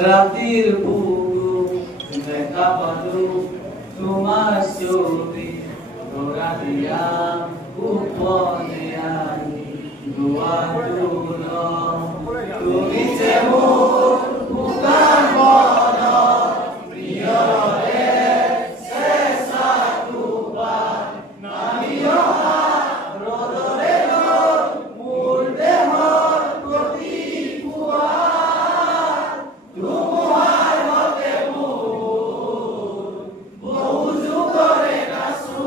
রাতের বুক দেখা পালো তোমার ছবি ধরা দিয়া উপনে আনি দুয়ার তুলো তুমি যে মোর পুকার মন প্রিয় রে শেষা তুপা নামিও রদরে মোর দেহ প্রতি পুয়া তোমার মতে মোর বহু যুগরে নাসু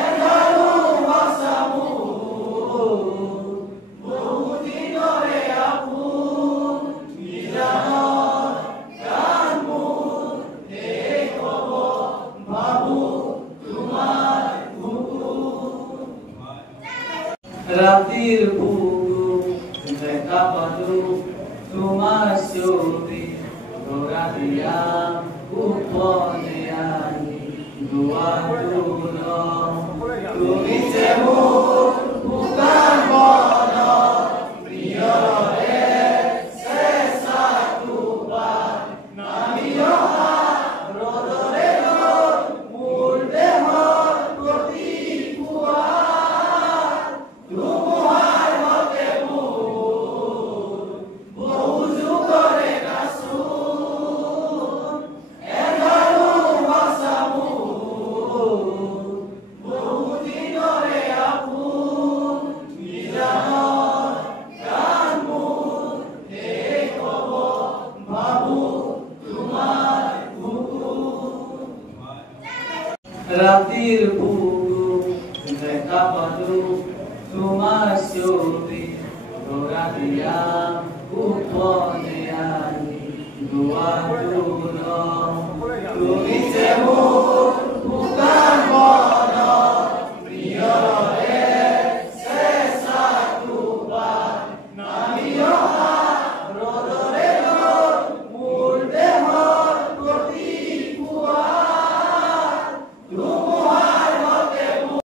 এগারো ভাষা মোর বহু দিনরে আপু নিজান গান মোর দেখব ভাবু তোমার হুকুম রাতের বুক দেখা পালো তোমার ছবি ধরা দিয়া উপনে আনি দুয়ার তুলো তুমি যে মোর পুকার মন প্রিয় রে শেষা তুপা নামিও রদরে মোর দেহ প্রতি পুয়া তোমার মতে মোর বহু যুগরে নাসু এগারো ভাষা মোর বহু দিনরে আপু নিজান গান মোর দেখব ভাবু তোমার হুকুম রাতের বুক দেখা পালো তোমার ছবি ধরা দিয়া উপনে আনি দুয়ার